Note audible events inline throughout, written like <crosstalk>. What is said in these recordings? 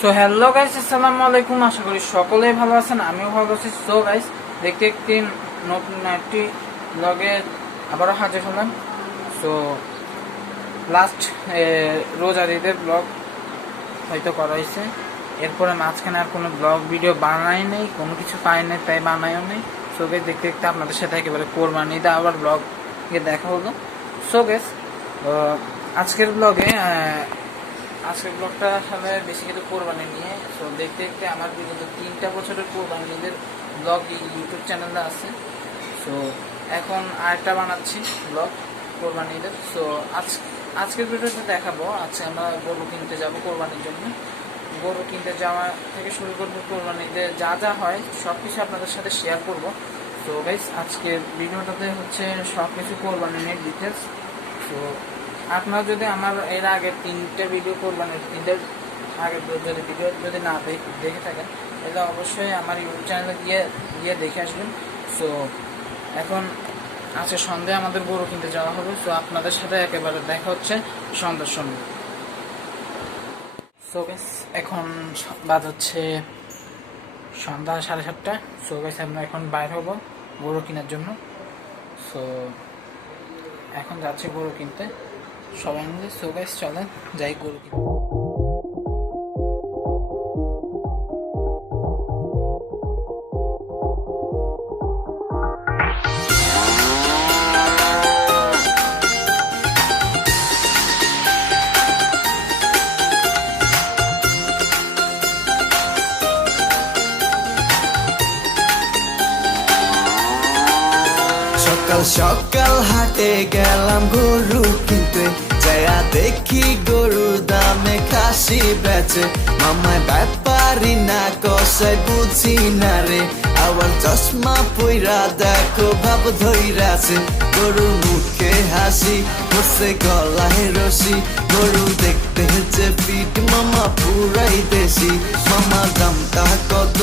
So hello guys আসসালামু আলাইকুম। আশা করি সকলেই ভালো আছেন, আমিও ভালো আছি। সো গাইস দেখতে একটি নতুন একটি ব্লগে আবারও হাজির হলাম। সো লাস্ট রোজার ঈদের ব্লগ হয়তো করা হয়েছে। এরপরে মাঝখানে আর কোনো ব্লগ ভিডিও বানাই নেই, কোনো কিছু পাই নাই, তাই বানাইও নেই। সো গাইস দেখতে দেখতে আপনাদের সাথে একেবারে কোরবানি ঈদে আবার ব্লগ দেখা হলো। সো গাইস আজকের ব্লগে আজকের ব্লগটা আসলে বেশি কিছু কোরবানি নিয়ে তো দেখতে দেখতে আমার বিগত তিনটা বছরের কোরবানিদের ব্লগ ইউটিউব চ্যানেলে আছে। সো এখন আরেকটা বানাচ্ছি ব্লগ কোরবানিদের। সো আজ, আজকের ভিডিওতে দেখাবো, আজকে আমরা গরু কিনতে যাব কোরবানির জন্য। গরু কিনতে যাওয়া থেকে শুরু করব কোরবানিতে যা যা হয় সব কিছু আপনাদের সাথে শেয়ার করব। তো গাইস আজকে ভিডিওটাতে হচ্ছে সব কিছু কোরবানি নিয়ে ডিটেলস তো আপনারা যদি আমার এর আগে তিনটে ভিডিও করবেন তিনটে আগে যদি ভিডিও যদি না দেখে থাকেন, তাহলে অবশ্যই আমার ইউটিউব চ্যানেলে গিয়ে গিয়ে দেখে আসবেন। সো এখন আজকে সন্ধ্যায় আমাদের গরু কিনতে যাওয়া হবে। সো আপনাদের সাথে একেবারে দেখা হচ্ছে সন্ধ্যার সময়। সো বেশ এখন বাজ হচ্ছে সন্ধ্যা সাড়ে সাতটা। সো বেশ আমরা এখন বাইর হব গরু কেনার জন্য। সো এখন যাচ্ছি গরু কিনতে। সবাই মিলে সো গাইস চলেন যাই গরু সকাল সকাল হাটে গেলাম গরু কিনতে। যায়া দেখি গরু দামে খাসি বেচে। মামায় ব্যাপারি না কষাই বুঝি না রে। আবার চশমা পইরা দেখো, ভাব ধইরাছে। গরু মুখে হাসি বসে গলায় রসি গরু দেখতে যে পিট মামা পুরাই দেশি। মামা দামটা কত,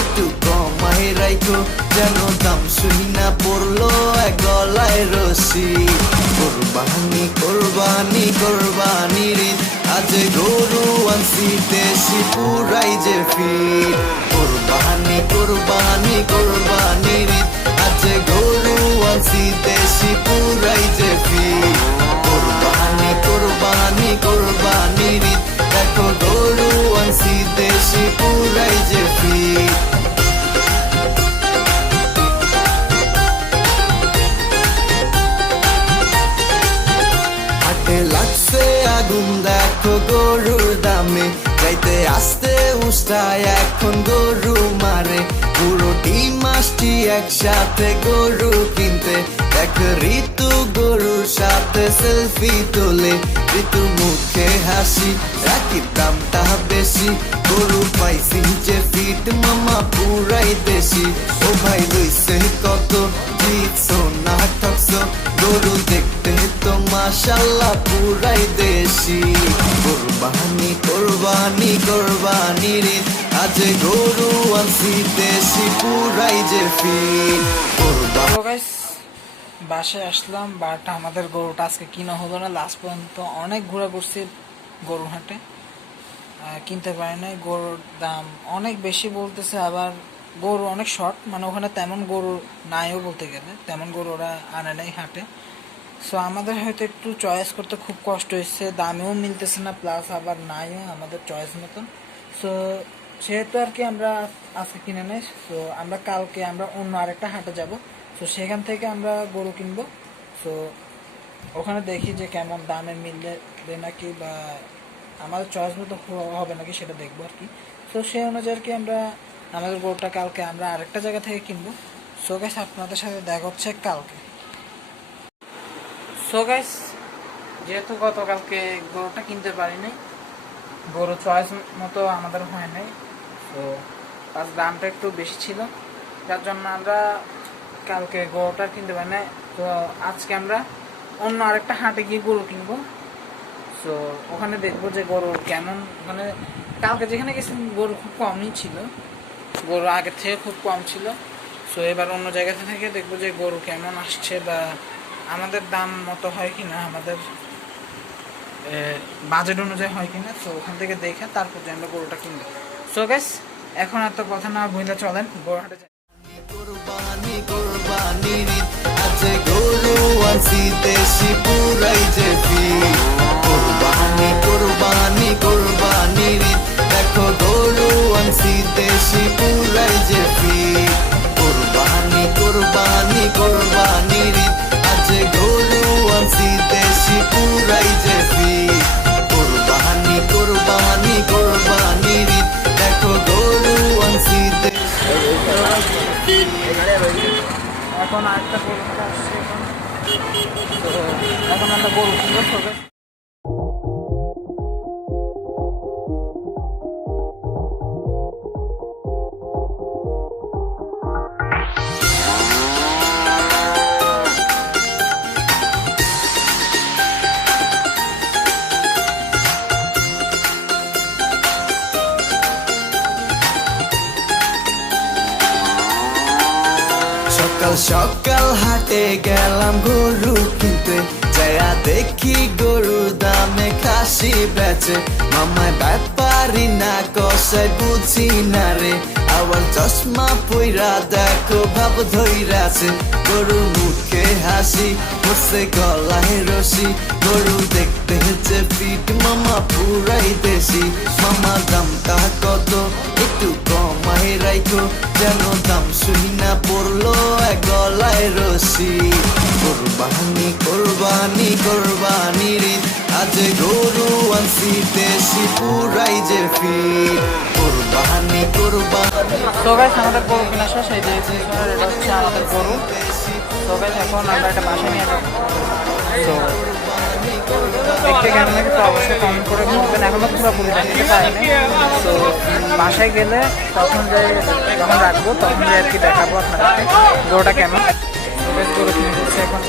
একটু কমাই রাইখো। যেন দাম শুনি না পড়ল এক গলায় রসি কোরবানি কোরবানি কোরবানি রে আজ গরু আনছি, দেশি পুরাই যে ফিট কোরবানি কোরবানি কোরবানি আজে গরু আনছি, দেশি পুরাই যে ফিট কোরবানি কোরবানি কোরবানি দেখো গরু আনছি, দেশি পুরাই যে ফিট এখন গরু মারে। পুরোটি মাসটি একসাথে গরু কিনতে। দেখ ঋতু গরুর সাথে সেলফি তোলে। ঋতু মুখে হাসি, রাখি দামটা বেশি। গরু পাইছি যে ফিট, মামা পুরাই দেশি। ও ভাই লইছে কত জিতছো না ঠকছো গরু দেখতে তো মাশাল্লাহ পুরাই দেশি। কোরবানি কোরবানি কোরবানি রে। আজ গরু আনছি, দেশি পুরাই যে গাইস বাসায় আসলাম বাট আমাদের গরুটা আজকে কিনা হলো না লাস্ট পর্যন্ত অনেক ঘোরা করছি গরুর হাটে। কিনতে পারি নাই, গরুর দাম অনেক বেশি বলতেছে, আবার গরু অনেক শর্ট মানে ওখানে তেমন গরু নাইও বলতে গেলে, তেমন গরু ওরা আনে নাই হাটে। সো আমাদের হয়তো একটু চয়েস করতে খুব কষ্ট হচ্ছে দামেও মিলতেছে না প্লাস আবার নাইও আমাদের চয়েস মতন। সো সেহেতু আর কি আমরা আজকে কিনে নেই, তো আমরা কালকে আমরা অন্য আরেকটা হাটে যাব। তো সেখান থেকে আমরা গরু কিনবো। তো ওখানে দেখি যে কেমন দামে মিলবে নাকি বা আমাদের চয়েস মতো হবে নাকি সেটা দেখব আর কি। তো সেই অনুযায়ী আর কি আমরা আমাদের গরুটা কালকে আমরা আরেকটা জায়গা থেকে কিনবো। সো গাইস আপনাদের সাথে দেখা হচ্ছে কালকে। সো গাইস যেহেতু গতকালকে গরুটা কিনতে পারি নাই, গরু চয়েস মতো আমাদের হয় নাই। তো আজ দামটা একটু বেশি ছিল। যার জন্য আমরা কালকে গরুটা কিনতে পারি না তো আজকে আমরা অন্য আরেকটা হাটে গিয়ে গরু কিনবো। তো ওখানে দেখব যে গরু কেমন ওখানে কালকে যেখানে গেছি গরু খুব কমই ছিল। গরু আগের থেকে খুব কম ছিল। সো এবার অন্য জায়গা থেকে দেখব যে গরু কেমন আসছে বা আমাদের দাম মতো হয় কি না আমাদের বাজেট অনুযায়ী হয় কিনা। তো ওখান থেকে দেখে তারপর যে আমরা গরুটা কিনবো। সো গাইস এখন এত কথা না ভুলে চলেন কোরবানি কোরবানি আছে যে দেশি পুরাই যে এখন আরেকটা গরু আসছে এখন। এখন আমরা গরু কিনবো সকাল হাটে গেলাম গরু কিনতে। যায়া দেখি গরু দামে খাসি বেচে। মামায় ব্যাপারি না কষায় বুঝি না রে। আবার চশমা পইরা দেখো, ভাব ধইরাছে। গরু মুখে হাসি বসে গলায় রসি গরু দেখতে যে ফিট মামা পুরাই দেশি। মামা দামটা কত? একটু কমাই রাইখো। যেন দাম শুই না পড়ল এক গলায় রসি কোরবানি কোরবানি কোরবানি রে। আজ গরু আনছি দেশি পুরাই যে ফিট কোরবানি কোরবানি। তো গাইস, আমাদের গরু কিনা শেষ। এই যে এটা হচ্ছে আমাদের গরু। গাইস, এখন আমরা একটা বাসায় নিয়ে যাব। তো দেখতে গেলে তখন যে যখন রাখব, তখন যে আর কি দেখাবো আপনাদেরকে গরুটা কেমন? Guys, গরু কিনে দিচ্ছে এখন।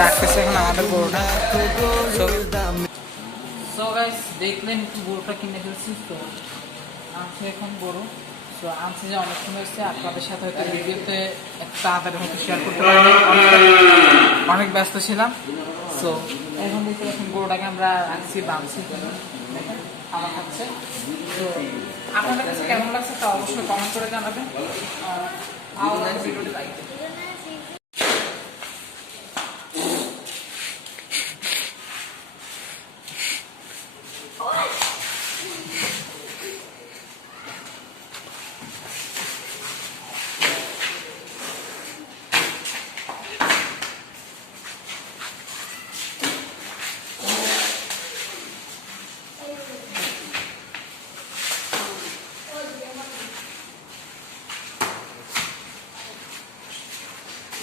রাখতেছে এখন আমাদের গরুটা। সো গাইস দেখলেন একটু গরুটা কিনে ফেলছি তো আনছে এখন গরু। তো আনছে যে অনেকক্ষণ হয়েছে আপনাদের সাথে হয়তো ভিডিওতে তাড়াতাড়ি হয়তো শেয়ার করতে পারিনি। অনেক অনেক ব্যস্ত ছিলাম। তো এখন দেখতে এখন গরুটাকে আমরা আনছি বাঁধছি আমার খাচ্ছে তো আপনাদের কাছে কেমন লাগছে তা অবশ্যই কমেন্ট করে জানাবেন। আর ভালো লাগলে ভিডিওটি লাইক দেবেন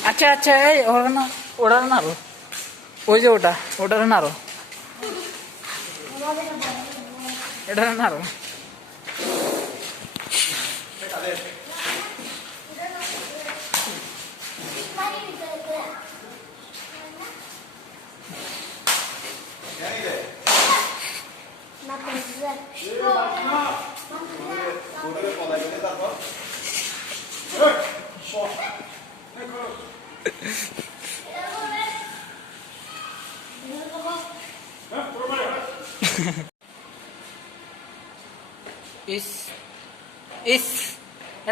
আচ্ছা আচ্ছা এই ওটা না ওটা না আরও ওই যে ওটা ওটা না আরও এটা না আরও ইস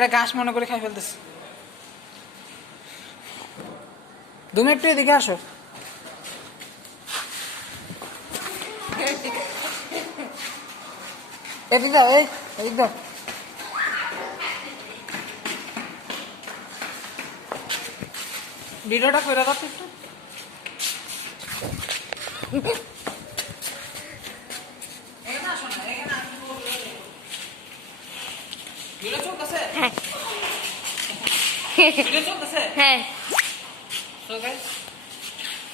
এটা ঘাস মনে করে খাই ফেলতেছে। তুমি একটু এদিকে আসো। এই ভিডিওটা করে দাও একটু এখানে আসো না এখানে আমি বলব। ভিডিও চলতেছে ভিডিও চলতেছে হ্যাঁ। তো গাইস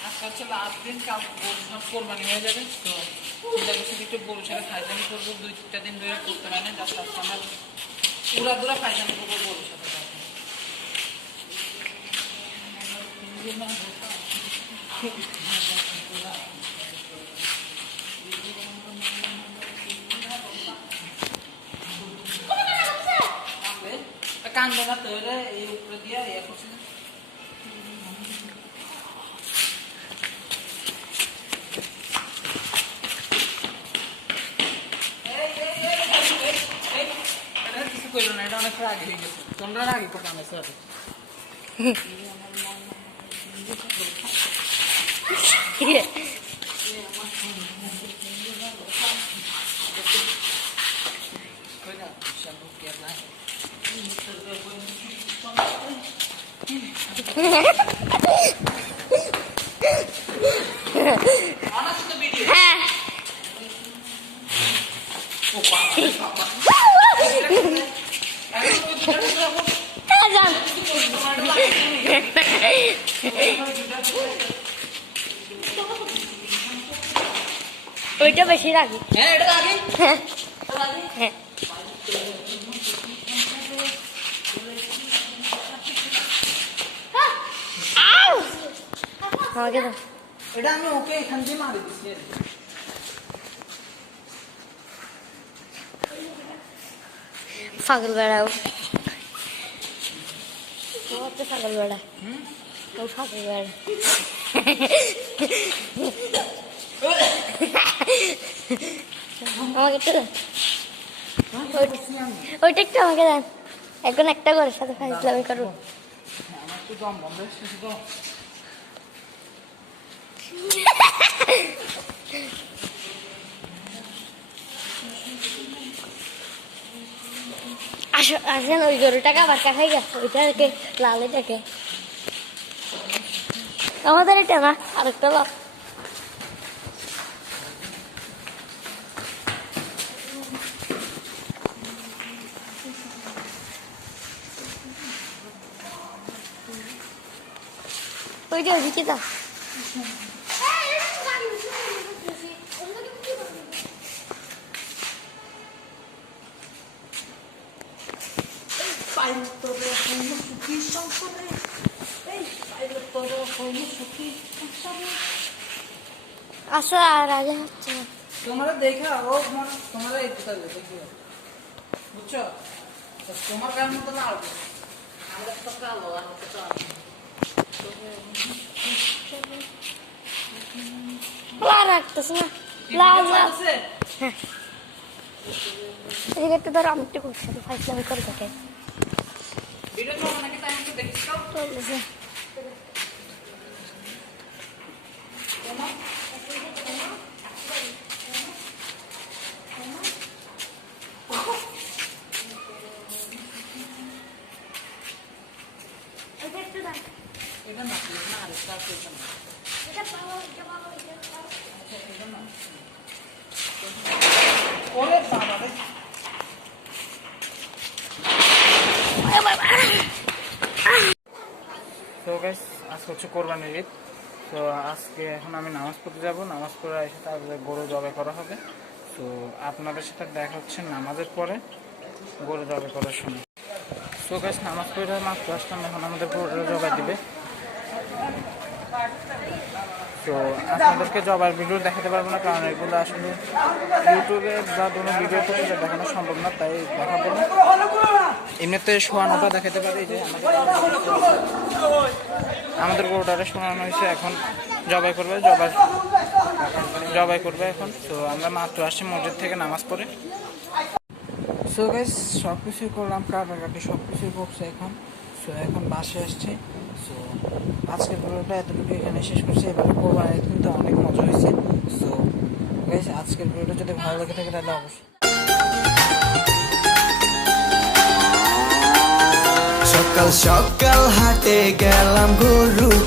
আজকে হচ্ছে লাস্ট দিন কাল গরু কোরবানি হয়ে যাবে। তো চিন্তা করছি একটু গরু সাথে ফাইজানি করব দুই তিনটা দিন ধরে করতে পারি না যাতে আজকে আমার দুরা ফাইজানি করব গরুর সাথে। <laughs> কান দেখা তৈরি এই উপরে দিয়ে ইয়ে করছি করল না এটা অনেক আগে হয়ে গেছে তোমরা আগে পটাম স্যার হ্যাঁ। ওইটা বেশি রাখি হ্যাঁ এটা আগে হ্যাঁ। হ্যাঁ। আমাকে দাও এটা আমি ওকে এখান দিয়ে মারি দিচ্ছি পাগল বেড়াও পাগল বেড়া হুম ও পাগল বেড়া আমাকে একটু দেন ওই- ওইটা একটু আমাকে দেন এখন একটা করে সাথে ফাইজলামি করব আমার একটু দম বন্ধ হয়েছে তো আসো আসেন, ওই গরুটাকে আবার কাখাই গেছে ওইটাকে লাল এটাকে আমাদের এটা না, আরেকটা লাল। ওইটা ওইদিকে দাও। আসো আর আগে হচ্ছে। না। তোমরা দেখা ও তোমরা এই তাহলে দেখিও বুঝছ? তো তোমার গায়ের মতো না হবে। আমরা তো কালো আর তো লাল রাখতেছ না? লাল লাল। এদিকে একটু ধরো আমি একটু করছি ফাইসলামি করে থাকে ভিডিও তো নাকি তাই একটু দেখিস তো চলতেছে এটা না এটা না আরেকটা আছে এটা না ওরে বাবা রে তো গাইস আজকে হচ্ছে কোরবানির ঈদ তো আজকে এখন আমি নামাজ পড়তে যাব। নামাজ পড়ে এসে তারপরে গরু জবাই করা হবে। তো আপনাদের সাথে দেখা হচ্ছে নামাজের পরে, গরু জবাই করার সময়। তো গাইস নামাজ পড়ে মাত্র আসলাম এখন আমাদের গরু জবাই দিবে। তো আপনাদেরকে জবার ভিডিও দেখাতে পারব না, কারণ এগুলো আসলে ইউটিউবে বা কোনো ভিডিও করে দেখানো সম্ভব না, তাই দেখাবো না। এমনিতে শোয়ানোটা দেখাতে পারি যে আমাদের গরুটারে শোনানো হয়েছে এখন, জবাই করবে, জবাই জবাই করবে এখন। তো আমরা মাত্র আসছি মসজিদ থেকে নামাজ পড়ে। সো গাইস সব কিছুই করলাম, কাটাকাটি সব কিছুই করছে এখন। সো এখন বাসে আসছে। সো আজকের ভিডিওটা এতটুকু এখানে শেষ করছি। এবারে কোরবানি কিন্তু অনেক মজা হয়েছে। সো গাইস আজকের ভিডিওটা যদি ভালো লেগে থাকে তাহলে অবশ্যই সকাল সকাল হাটে গেলাম গরু